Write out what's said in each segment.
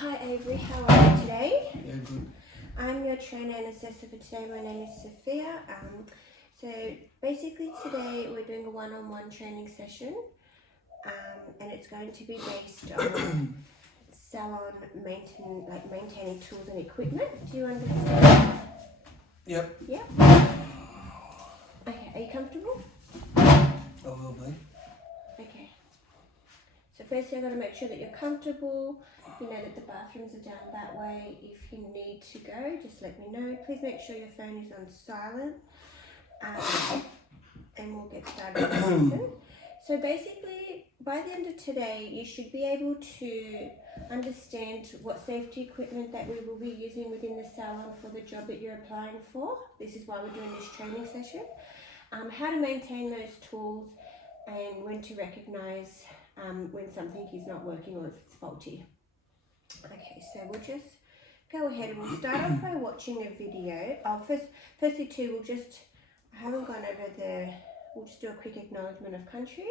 Hi Avery, how are you today? Yeah, good. I'm your trainer and assessor for today. My name is Sophia. So basically today we're doing a one-on-one training session, and it's going to be based on salon maintaining tools and equipment. Do you understand? Yep. Yeah. Okay. Are you comfortable? I will be. Okay. So first you've got to make sure that you're comfortable. You know that the bathrooms are down that way. If you need to go, just let me know. Please make sure your phone is on silent, and we'll get started with the lesson. So basically, by the end of today, you should be able to understand what safety equipment that we will be using within the salon for the job that you're applying for. This is why we're doing this training session. How to maintain those tools and when to recognise when something is not working or if it's faulty. Okay, so we'll just go ahead and we'll start off by watching a video. Firstly too, I haven't gone over we'll just do a quick acknowledgement of country,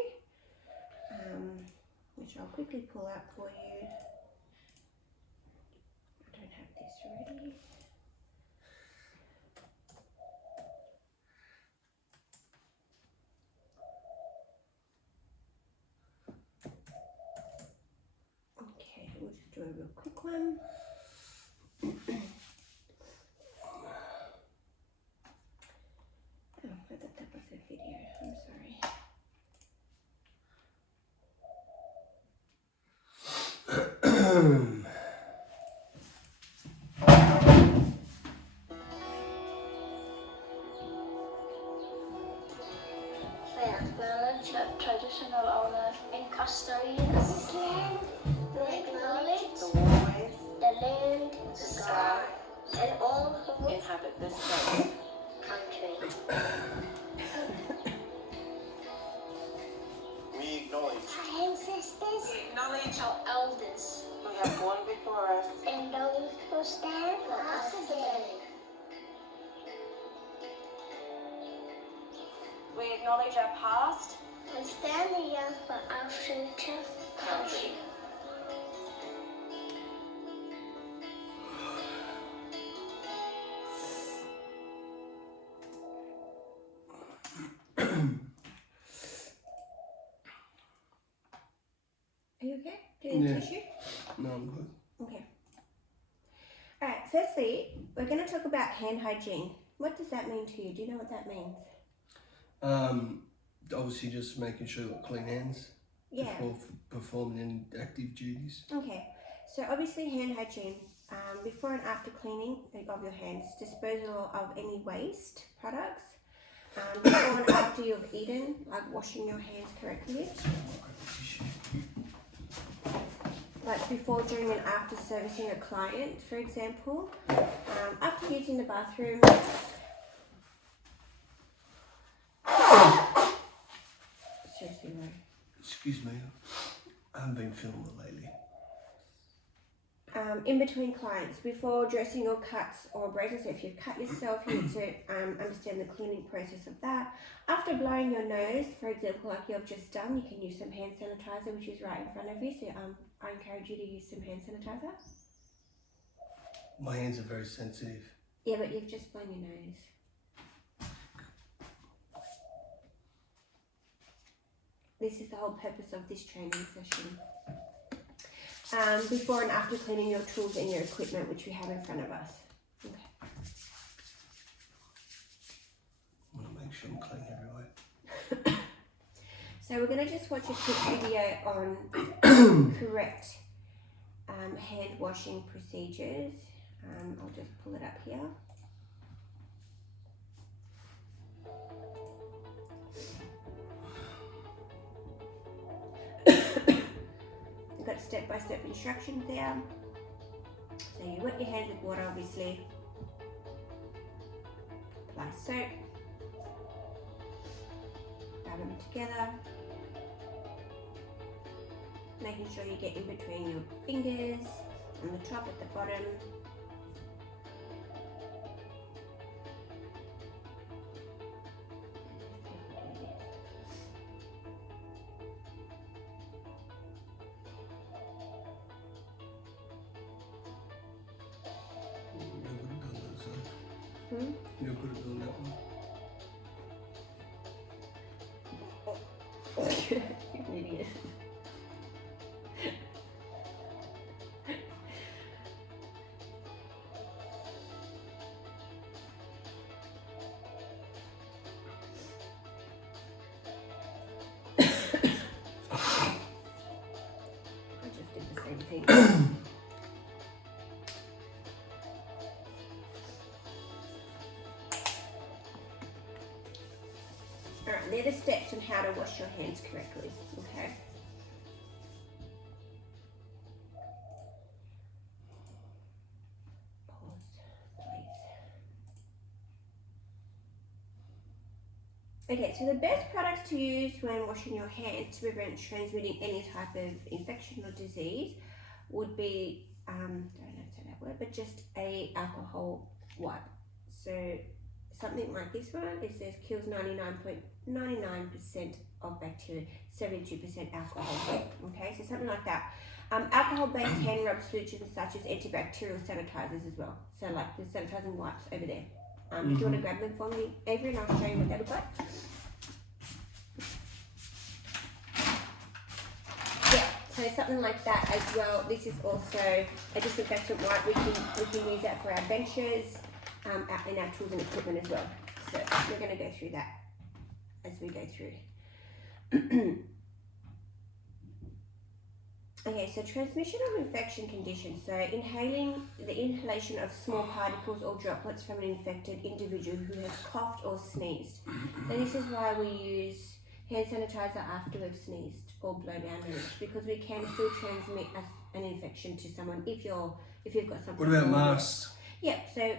which I'll quickly pull out for you. I don't have this ready. Okay, we'll just do a real quick one. Oh, I thought that was a video, I'm sorry. They acknowledge the traditional owners and custodians of this land. They acknowledge the waterways, the land, the sky, and all who inhabit this place. country. We acknowledge Our ancestors, We acknowledge our elders, who have gone before us. and those who stand for us today. We acknowledge our past. And stand here for our future country. Are you okay? Do you need Yeah. tissue? No, I'm good. Okay. Alright, firstly, we're going to talk about hand hygiene. What does that mean to you? Do you know what that means? Obviously just making sure you've got clean hands Yeah. before performing any active duties. Okay. So obviously hand hygiene, before and after cleaning of your hands, disposal of any waste products, before and after you've eaten, like washing your hands correctly, like before, during and after servicing a client, for example, after using the bathroom. Seriously, no. Excuse me, I haven't been filming lately. In between clients, before dressing or cuts or abrasions. So if you've cut yourself, you need to understand the cleaning process of that. After blowing your nose, for example, like you've just done, you can use some hand sanitizer, which is right in front of you. So I encourage you to use some hand sanitizer. My hands are very sensitive. Yeah, but you've just blown your nose. This is the whole purpose of this training session. Before and after cleaning your tools and your equipment, which we have in front of us. Okay. I want to make sure I'm clean everywhere. So we're going to just watch a quick video on correct hand washing procedures. I'll just pull it up here. You've got step-by-step instructions there. So you wet your hands with water, obviously. Apply soap. Rub them together. Making sure you get in between your fingers, on the top, at the bottom. You're good at doing that one. You're an idiot. I just did the same thing. Alright, they're the steps on how to wash your hands correctly, okay? Pause, please. Okay, so the best products to use when washing your hands to prevent transmitting any type of infection or disease would be, don't say that word, but just a alcohol wipe. So something like this one, it says kills 99.99% of bacteria, 72% alcohol. Okay, so something like that. Alcohol-based hand rub solutions such as antibacterial sanitizers as well. So like the sanitizing wipes over there. Do you want to grab them for me, Avery, and I'll show you what they look like? Yeah, so something like that as well. This is also a disinfectant wipe. We can use that for our benches, in our tools and equipment as well. So we're going to go through that as we go through. Okay, so transmission of infection conditions. So the inhalation of small particles or droplets from an infected individual who has coughed or sneezed. So this is why we use hand sanitizer after we've sneezed or blown our nose, because we can still transmit an infection to someone if you've got something. What about masks? Yep, so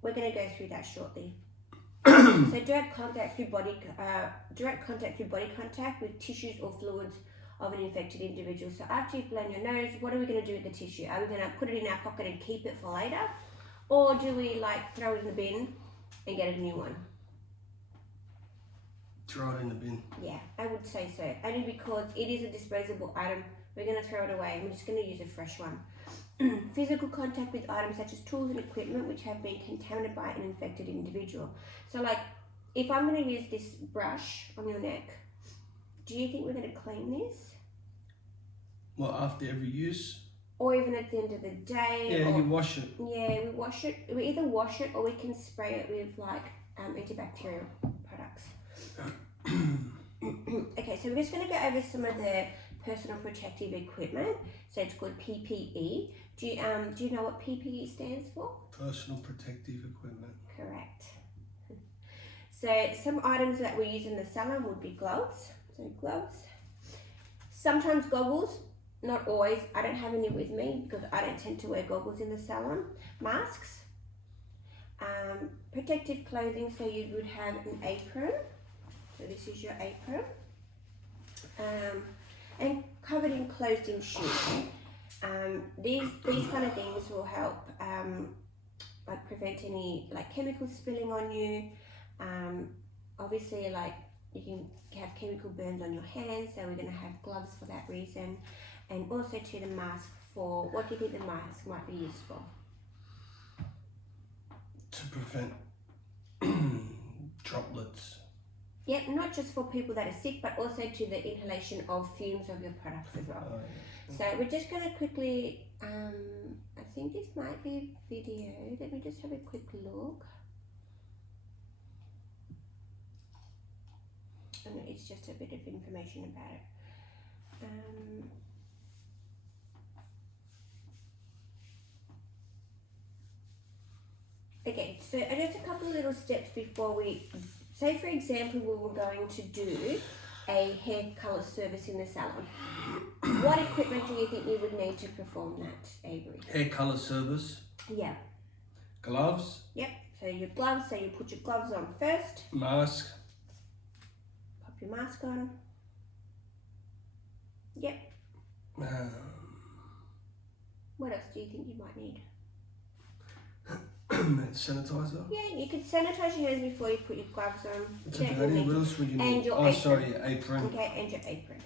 we're going to go through that shortly. So direct contact through body contact with tissues or fluids of an infected individual. So after you've blown your nose, what are we going to do with the tissue? Are we going to put it in our pocket and keep it for later? Or do we throw it in the bin and get a new one? Throw it in the bin. Yeah, I would say so. Only because it is a disposable item. We're going to throw it away and we're just going to use a fresh one. Physical contact with items such as tools and equipment which have been contaminated by an infected individual. So if I'm going to use this brush on your neck, do you think we're going to clean this? Well, after every use? Or even at the end of the day? Yeah, you wash it. Yeah, we wash it. We either wash it or we can spray it with antibacterial products. Okay, so we're just going to go over some of the personal protective equipment. So it's called PPE. Do you know what PPE stands for? Personal protective equipment. Correct. So some items that we use in the salon would be gloves. So gloves. Sometimes goggles, not always. I don't have any with me because I don't tend to wear goggles in the salon. Masks. Protective clothing, so you would have an apron. So this is your apron. And covered in closed-in shoes. These kind of things will help prevent any chemicals spilling on you. Obviously you can have chemical burns on your hands, so we're going to have gloves for that reason. And also to the mask for, what do you think the mask might be used for? To prevent droplets. Yeah, not just for people that are sick, but also to the inhalation of fumes of your products as well. Oh, yeah. So we're just going to quickly, I think this might be a video. Let me just have a quick look. And it's just a bit of information about it. Okay, so just a couple of little steps before we, say for example, we were going to do a hair colour service in the salon. What equipment do you think we would need to perform that, Avery? Hair colour service. Yeah. Gloves. Yep. So your gloves, so you put your gloves on first. Mask. Pop your mask on. Yep. What else do you think you might need? Sanitizer. Yeah, you could sanitize your hands before you put your gloves on. It's You a don't really dirty. need What to. else would you And need? your Oh, apron. sorry, apron. Okay, and your apron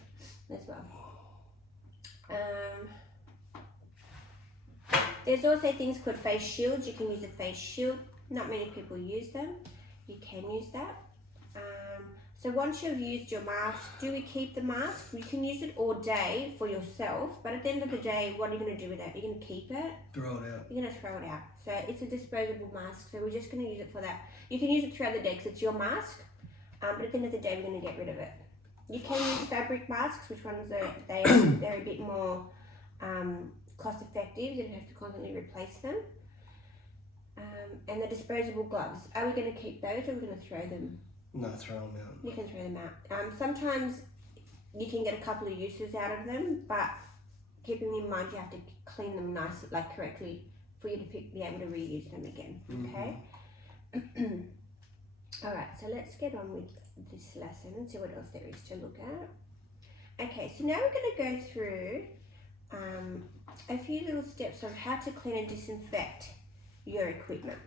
as well. There's also things called face shields. You can use a face shield Not many people use them. You can use that. So once you've used your mask, do we keep the mask? You can use it all day for yourself, but at the end of the day, what are you going to do with it? You're going to keep it? Throw it out. You're going to throw it out. So it's a disposable mask, so we're just going to use it for that. You can use it throughout the day because it's your mask, but at the end of the day, we're going to get rid of it. You can use fabric masks, which ones are, they're a bit more cost effective. You don't have to constantly replace them. And the disposable gloves, are we going to keep those or are we going to throw them? No, throw them out. You can throw them out. Sometimes you can get a couple of uses out of them, but keeping in mind you have to clean them nicely, like correctly, for you to be able to reuse them again. Okay. All right. So let's get on with this lesson and see what else there is to look at. Okay. So now we're going to go through a few little steps on how to clean and disinfect your equipment.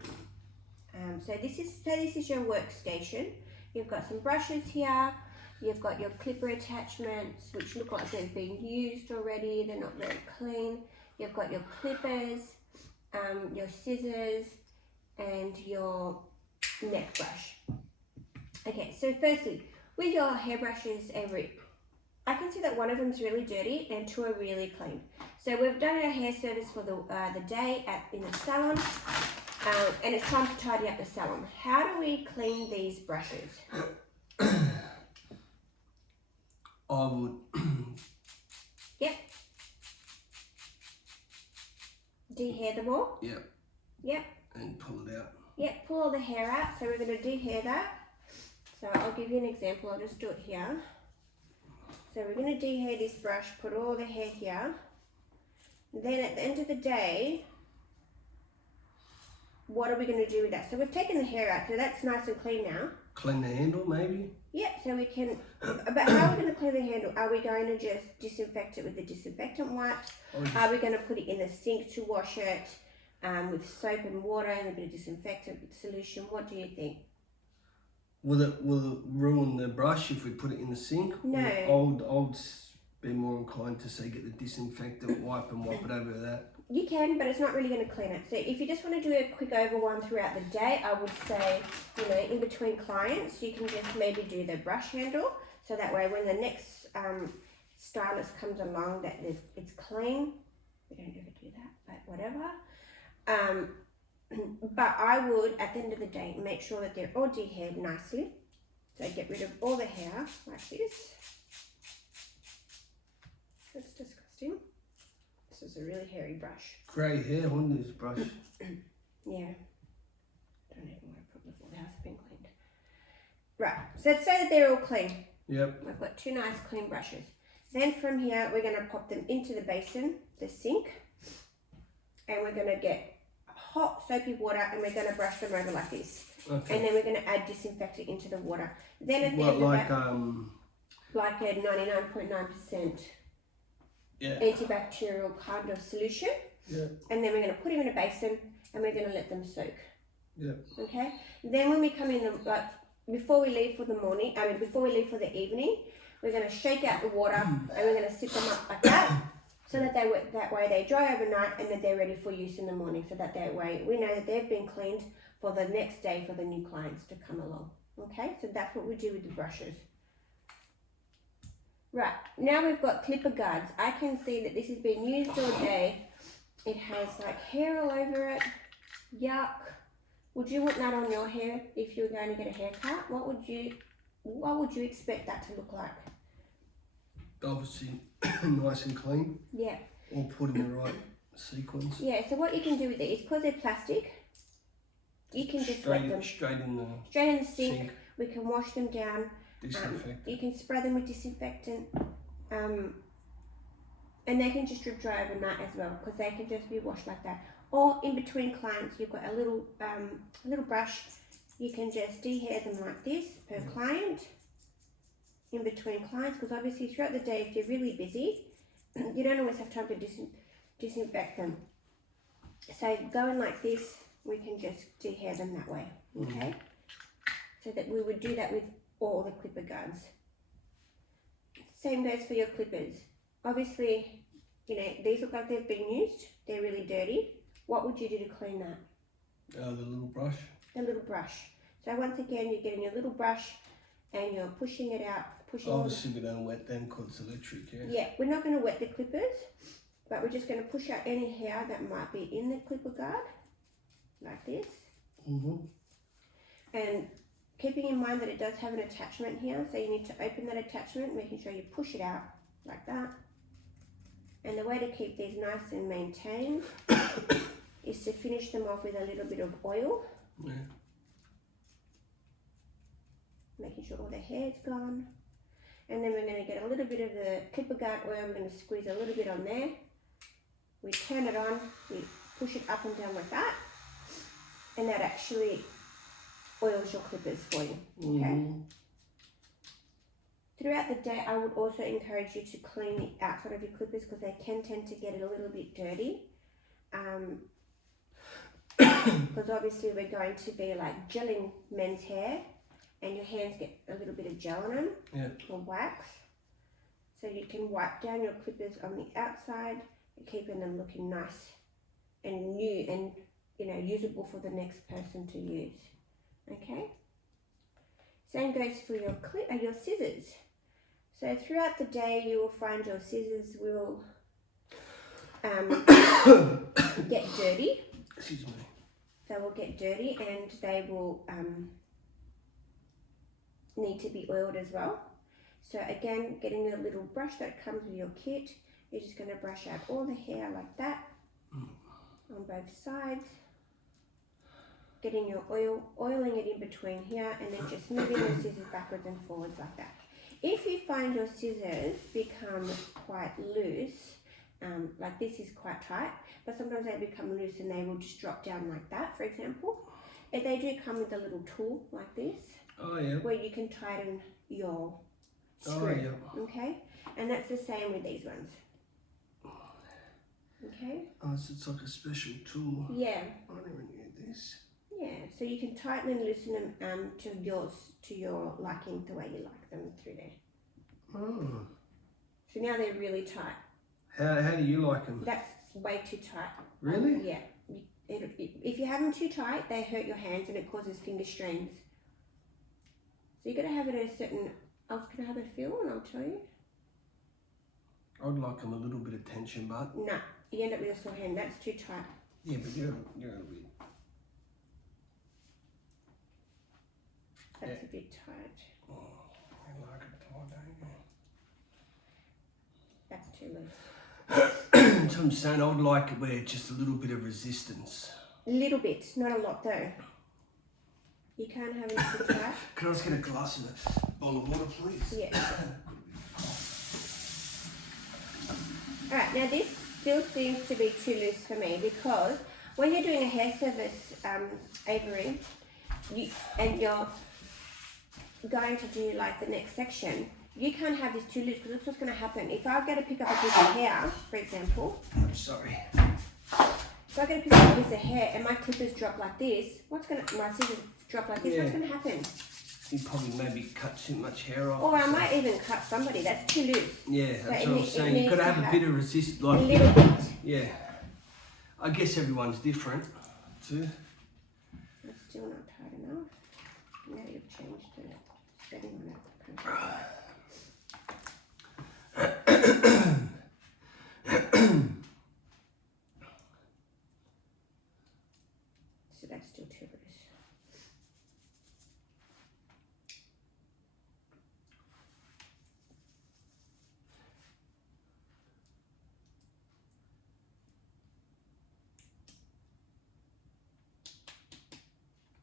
So this is your workstation. You've got some brushes here. You've got your clipper attachments, which look like they've been used already. They're not very clean. You've got your clippers, your scissors, and your neck brush. Okay, so firstly, with your hairbrushes, I can see that one of them is really dirty and two are really clean. So we've done our hair service for the day in the salon. And it's time to tidy up the salon. How do we clean these brushes? I would. Yep. Dehair them all? Yep. Yep. And pull it out. Yep, pull all the hair out. So we're going to dehair that. So I'll give you an example. I'll just do it here. So we're going to dehair this brush, put all the hair here. Then at the end of the day, what are we going to do with that? So we've taken the hair out, so that's nice and clean now. Clean the handle, maybe? Yep, so we can, but how are we going to clean the handle? Are we going to just disinfect it with the disinfectant wipes? Are we going to put it in the sink to wash it with soap and water and a bit of disinfectant solution? What do you think? Will it ruin the brush if we put it in the sink? No. I'd be more inclined to say get the disinfectant wipe and wipe it over that. You can, but it's not really going to clean it. So if you just want to do a quick over one throughout the day, I would say, in between clients, you can just maybe do the brush handle. So that way when the next stylist comes along, that it's clean. We don't ever do that, but whatever. But I would, at the end of the day, make sure that they're all dehaired nicely. So get rid of all the hair like this. That's disgusting. This is a really hairy brush. Grey hair on this brush. Yeah. Don't even worry, probably before the house has been cleaned. Right, so let's say that they're all clean. Yep. I've got two nice clean brushes. Then from here, we're going to pop them into the basin, the sink. And we're going to get hot soapy water and we're going to brush them over like this. Okay. And then we're going to add disinfectant into the water. Then at the What, end of like that, like a 99.9% yeah. antibacterial kind of solution. Yeah. And then we're going to put them in a basin and we're going to let them soak. Yeah. Okay. Then when we come in, like before we leave for the morning, before we leave for the evening, we're going to shake out the water and we're going to sit them up like that, so that that way they dry overnight and that they're ready for use in the morning. So that way we know that they've been cleaned for the next day for the new clients to come along. Okay. So that's what we do with the brushes. Right, now we've got clipper guards. I can see that this has been used all day. It has like hair all over it. Yuck. Would you want that on your hair if you were going to get a haircut? What would you expect that to look like? Obviously nice and clean. Yeah. All put in the right sequence. Yeah, so what you can do with it is, because they're plastic, you can just let them straight in the straight in the sink. We can wash them down. disinfect. You can spray them with disinfectant, and they can just drip dry overnight as well, because they can just be washed like that. Or in between clients, you've got a little brush. You can just dehair them like this per client. In between clients, because obviously throughout the day, if you're really busy, you don't always have time to disinfect them. So going like this, we can just dehair them that way. Okay. So that we would do that with all the clipper guards. Same goes for your clippers. Obviously, these look like they've been used. They're really dirty. What would you do to clean that? The little brush. a little brush. So once again, you're getting your little brush and you're pushing it out, pushing all the, Obviously, we don't wet them because it's electric, yeah. yeah, we're not going to wet the clippers, but we're just going to push out any hair that might be in the clipper guard, like this. And keeping in mind that it does have an attachment here, so you need to open that attachment, making sure you push it out like that. And the way to keep these nice and maintained is to finish them off with a little bit of oil. Yeah. Making sure all the hair's gone. And then we're going to get a little bit of the clipper guard oil, we're going to squeeze a little bit on there. We turn it on, we push it up and down like that. And that actually oils your clippers for you, okay? Throughout the day, I would also encourage you to clean the outside of your clippers because they can tend to get a little bit dirty. Because obviously we're going to be like gelling men's hair and your hands get a little bit of gel on them, Yeah. or wax. So you can wipe down your clippers on the outside, keeping them looking nice and new and, you know, usable for the next person to use. Okay? Same goes for your scissors. So throughout the day, you will find your scissors will get dirty. Excuse me. They will get dirty and they will need to be oiled as well. So again, getting a little brush that comes with your kit, you're just going to brush out all the hair like that on both sides. Getting your oiling it in between here, and then just moving your scissors backwards and forwards like that. If you find your scissors become quite loose, like this is quite tight, but sometimes they become loose and they will just drop down like that, for example. If they do come with a little tool like this, Oh, yeah. where you can tighten your screw, Oh, yeah. okay? And that's the same with these ones. Okay? Oh, so it's like a special tool. Yeah. I never knew this. Yeah, so you can tighten and loosen them to your liking, the way you like them through there. Oh. So now they're really tight. How do you like them? That's way too tight. Really? Yeah. If you have them too tight, they hurt your hands and it causes finger strains. So you got to have it at a certain. I was gonna have a feel and I'll tell you. I'd like them a little bit of tension, but No, you end up with a sore hand. That's too tight. yeah, but you're a bit. That's a bit tight. Oh, I like it tight, That's too loose. don't you? So I'm saying I'd like it where just a little bit of resistance. A little bit, not a lot though. You can't have it too tight. Can I just get a glass of a bowl of water, please? Yeah. Alright, now this still seems to be too loose for me because when you're doing a hair service, Avery, and you're going to do like the next section, you can't have this too loose because that's what's going to happen. If I go to pick up a piece of hair, for example, I'm sorry. if I go to pick up a piece of hair and my clippers drop like this, my scissors drop like this, Yeah. what's going to happen? You probably maybe cut too much hair off. Or I might even cut somebody, that's too loose. Yeah, So that's it what I'm needs- it saying. You've got to needs to have a have bit of resist, A like little bit. yeah. I guess everyone's different too. It's still not tight enough. Now you've changed the setting on that. So that's still too loose.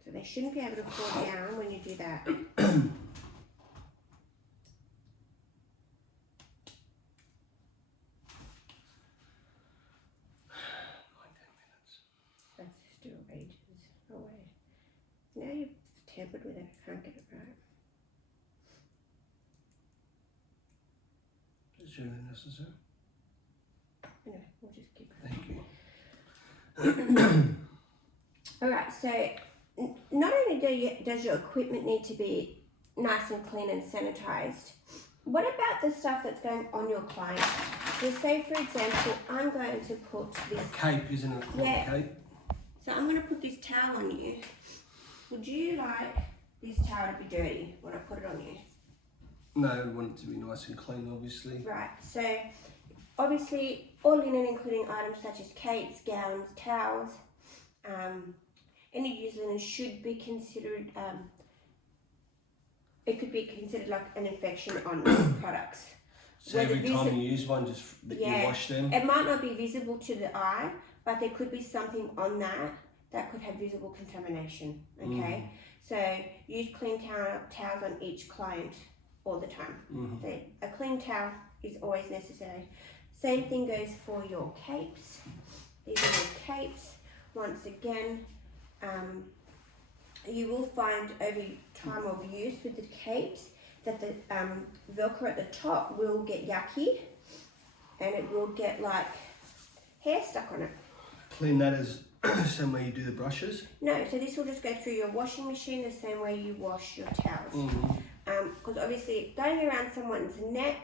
So they shouldn't be able to fall down when you do that. That's still ages away. Now you've tampered with it, I can't get it right. Is really necessary. Anyway, we'll just keep Thank you. Alright, so not only does your equipment need to be nice and clean and sanitized, what about the stuff that's going on your client? So say for example, I'm going to put this, Cape, isn't it? Called Yeah. Cape. so I'm going to put this towel on you, would you like this towel to be dirty when I put it on you? No, I want it to be nice and clean, obviously. Right, so obviously all linen, including items such as capes, gowns, towels, any used linen should be considered, it could be considered like an infection on these products. So Whether every time you use one, just Yeah. you wash them. It might not be visible to the eye, but there could be something on that could have visible contamination, okay? So use clean towels on each client all the time. So a clean towel is always necessary. Same thing goes for your capes. These are your capes. Once again, you will find over time of use with the capes that the Velcro at the top will get yucky and it will get like hair stuck on it. Clean that as same way you do the brushes. No, so this will just go through your washing machine the same way you wash your towels. Because obviously going around someone's neck,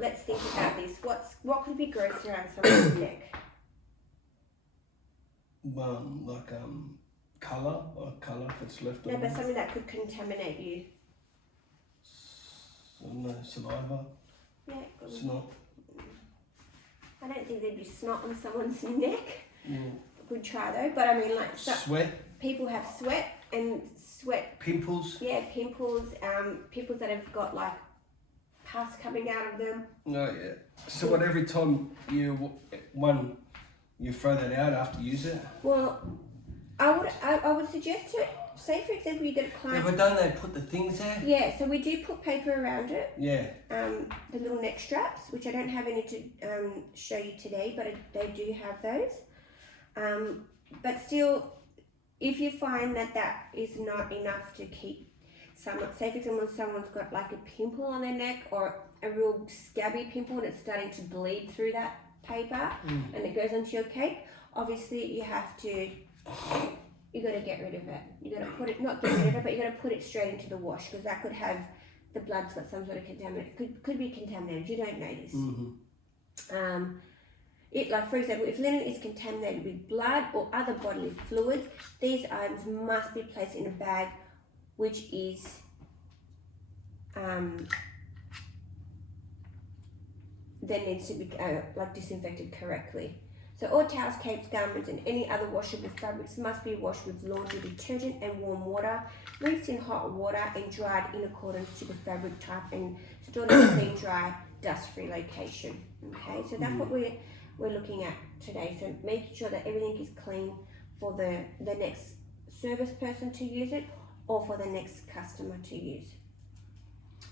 let's think about this. What could be gross around someone's neck? Like colour if it's left No, on. but something that could contaminate you. No, saliva, Yeah, good. snot. I don't think there'd be snot on someone's neck. Yeah. Good try though, but I mean like Sweat, people have sweat and sweat, pimples. yeah, pimples, pimples that have got like pus coming out of them. Oh yeah. So what? Every time you throw that out after you use it. Well, I would suggest to say for example you get a Yeah, client. but don't they put the things there? Yeah, so we do put paper around it. Yeah. The little neck straps, which I don't have any to show you today, but they do have those. But still, if you find that is not enough to keep someone, say for example someone's got like a pimple on their neck or a real scabby pimple and it's starting to bleed through that paper and it goes onto your cape, obviously you got to get rid of it. You got to put it, not get rid of it, but you got to put it straight into the wash because that could have, the blood's got some sort of contaminant, could be contaminated, you don't know this. Like for example, if linen is contaminated with blood or other bodily fluids, these items must be placed in a bag which is then needs to be like disinfected correctly. So all towels, capes, garments and any other washable fabrics must be washed with laundry detergent and warm water, rinsed in hot water and dried in accordance to the fabric type and stored in a clean, dry, dust-free location. Okay, so that's what we're looking at today. So making sure that everything is clean for the next service person to use it or for the next customer to use.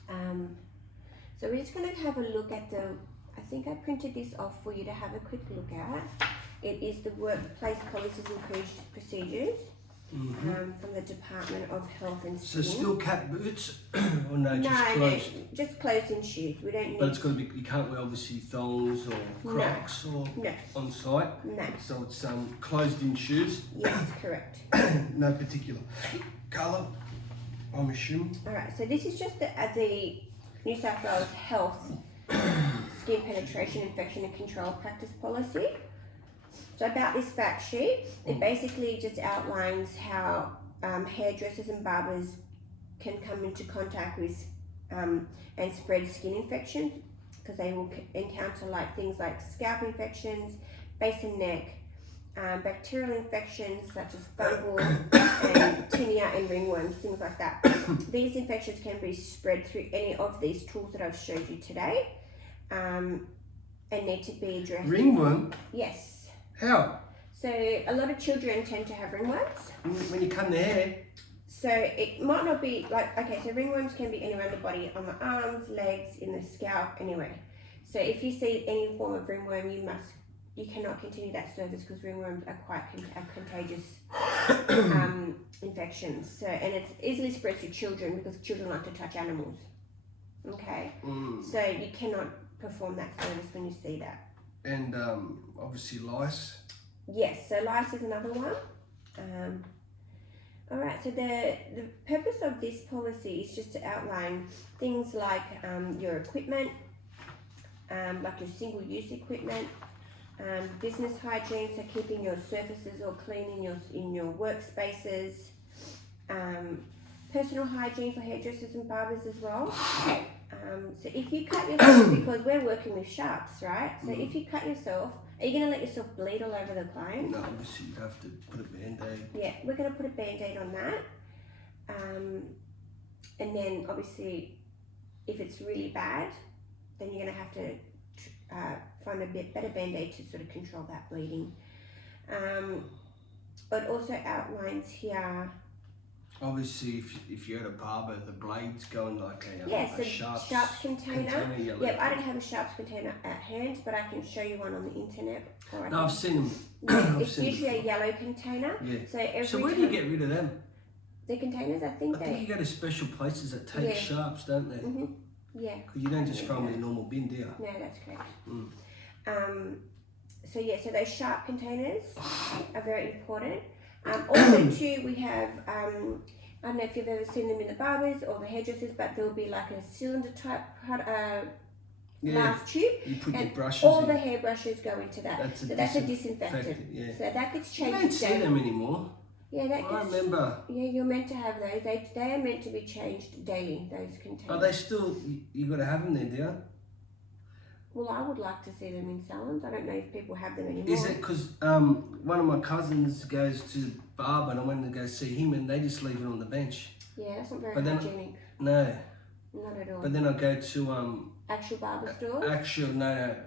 So we're just going to have a look at I think I printed this off for you to have a quick look at. It is the workplace policies and procedures from the Department of Health and So Skin. still cat boots or no, just No, closed? just closed-in shoes. We don't need. But it's got to be. You can't wear obviously thongs or Crocs or No. on site. No. So it's closed-in shoes. Yes, correct. No particular colour, I'm assuming. All right. So this is just the New South Wales Health Skin Penetration, Infection and Control Practice Policy. So about this fact sheet, it basically just outlines how hairdressers and barbers can come into contact with and spread skin infections because they will encounter like things like scalp infections, face and neck, bacterial infections such as fungal and tinea and ringworms, things like that. These infections can be spread through any of these tools that I've showed you today and need to be addressed. Ringworm? Yes. How? So a lot of children tend to have ringworms. When you comb their hair? So it might not be like, okay, so ringworms can be anywhere in the body, on the arms, legs, in the scalp, anywhere. So if you see any form of ringworm, you cannot continue that service because ringworms are quite contagious infections. So, and it's easily spread to children because children like to touch animals. Okay, so you cannot perform that service when you see that. And obviously lice. Yes, so lice is another one. All right, so the purpose of this policy is just to outline things like your equipment, like your single-use equipment, business hygiene, so keeping your surfaces all clean in your workspaces, Personal hygiene for hairdressers and barbers as well. So if you cut yourself, because we're working with sharps, right? So if you cut yourself, are you going to let yourself bleed all over the client? No, obviously you have to put a band-aid. Yeah, we're going to put a band-aid on that. And then obviously, if it's really bad, then you're going to have to find a bit better band-aid to sort of control that bleeding. It also outlines here. Obviously, if you're at a barber, the blade's going like a sharps container. Yep, I don't have a sharps container at hand, but I can show you one on the internet. No, I've seen them. Yeah, it's usually a yellow container. Yeah. So where do you get rid of them? The containers, I think you go to special places that take sharps, don't they? Yeah. Because you don't just throw them in a normal bin, do you? No, that's correct. So those sharp containers are very important. Also too, we have, I don't know if you've ever seen them in the barbers or the hairdressers, but there'll be like a cylinder type glass tube. You put your brushes all in. the hairbrushes go into that. That's a disinfectant. Yeah. So that gets You changed. don't see them anymore. Yeah, I remember. Yeah, you're meant to have those. They are meant to be changed daily, those containers. Are they still, you got to have them there, do you? Well, I would like to see them in salons. I don't know if people have them anymore. Is it because one of my cousins goes to the barber and I went to go see him and they just leave it on the bench? Yeah, that's not very But then- hygienic. No. Not at all. But then I go to Actual barber stores?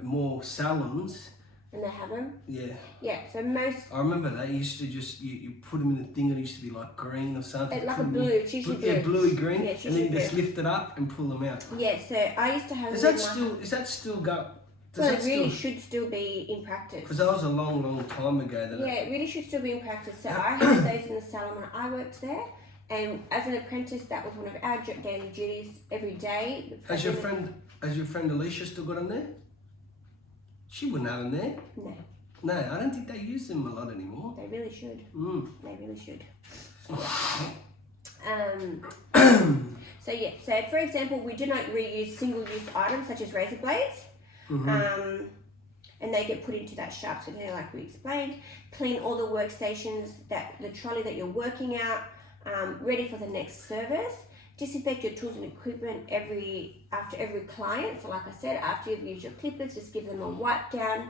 more salons. And they have them? Yeah. Yeah, so most... I remember they used to just, you put them in a thing and it used to be like green or something. Like a blue, it's usually blue. Yeah, bluey green. Yeah, it's and then you usually just lift it up and pull them out. Yeah, so I used to have Is them that still go? Well, it really should still be in practice. Because that was a long, long time ago. Yeah, it really should still be in practice. So I had those in the salon when I worked there. And as an apprentice, that was one of our daily duties every day. Has your friend Alicia still got them there? She wouldn't have them there. No. No, I don't think they use them a lot anymore. They really should. They really should. So for example, we do not reuse single-use items such as razor blades. And they get put into that sharps container like we explained. Clean all the workstations, the trolley that you're working out, ready for the next service. Disinfect your tools and equipment after every client. So like I said, after you've used your clippers, just give them a wipe down.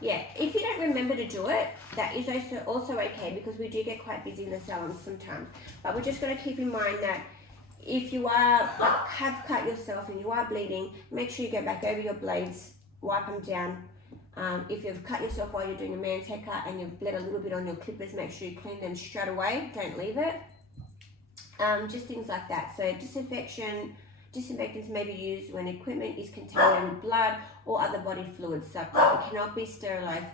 If you don't remember to do it, that is also okay because we do get quite busy in the salons sometimes. But we're just going to keep in mind that if you have cut yourself and you are bleeding, make sure you go back over your blades, wipe them down. If you've cut yourself while you're doing a man's haircut and you've bled a little bit on your clippers, make sure you clean them straight away, don't leave it. Just things like that. So disinfectants may be used when equipment is contaminated with blood or other body fluids. So it cannot be sterilised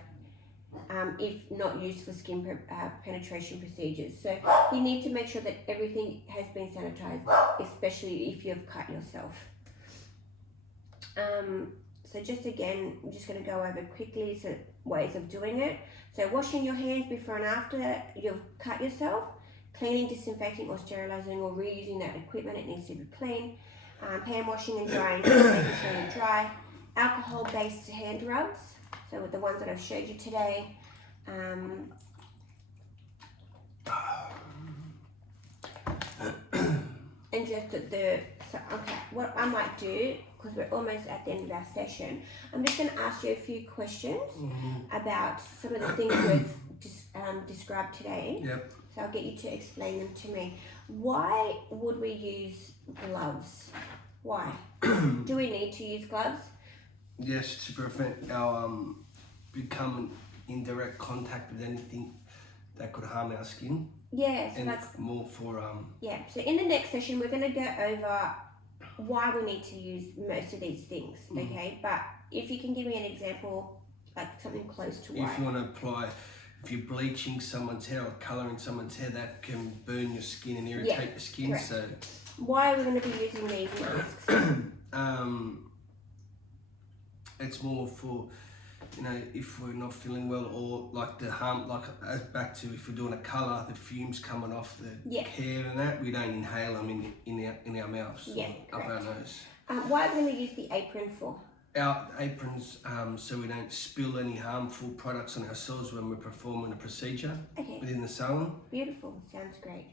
if not used for skin penetration procedures. So you need to make sure that everything has been sanitised, especially if you've cut yourself. So just again, I'm just going to go over quickly ways of doing it. So washing your hands before and after you've cut yourself, cleaning, disinfecting or sterilising or reusing that equipment, it needs to be clean. Hand washing and drying, making sure they're dry. Alcohol-based hand rubs, so with the ones that I've showed you today. And just what I might do, because we're almost at the end of our session, I'm just going to ask you a few questions about some of the things we've described today. Yep. So I'll get you to explain them to me. Why would we use gloves? Why? Do we need to use gloves? Yes, to prevent our becoming in direct contact with anything that could harm our skin. Yes. And more for Yeah. So in the next session, we're going to go over why we need to use most of these things. Okay. But if you can give me an example, like something close to why. If you want to apply. If you're bleaching someone's hair or colouring someone's hair, that can burn your skin and irritate the skin. Correct. So, why are we going to be using these masks? It's more for, if we're not feeling well or like the harm, back to if we're doing a colour, the fumes coming off the hair and that, we don't inhale them in our mouths, up our nose. Why are we going to use the apron for? our aprons so we don't spill any harmful products on ourselves when we're performing a procedure Okay. within the salon. Beautiful. Sounds great.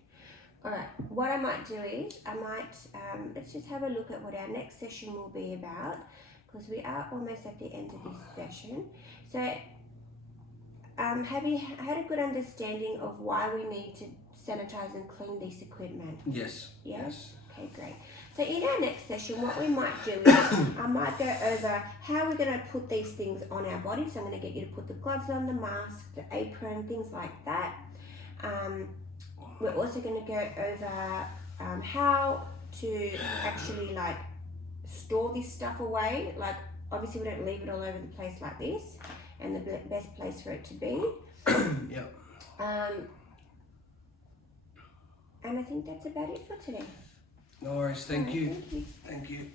All right. What I might do is let's just have a look at what our next session will be about, because we are almost at the end of this session. So, have you had a good understanding of why we need to sanitize and clean this equipment? Yes. Yes? Okay, great. So in our next session, what we might do is I might go over how we're going to put these things on our body. So I'm going to get you to put the gloves on, the mask, the apron, things like that. We're also going to go over how to actually like store this stuff away. Like obviously we don't leave it all over the place like this, and the best place for it to be. Yep. And I think that's about it for today. No worries. Thank All right, you. Thank you. Thank you.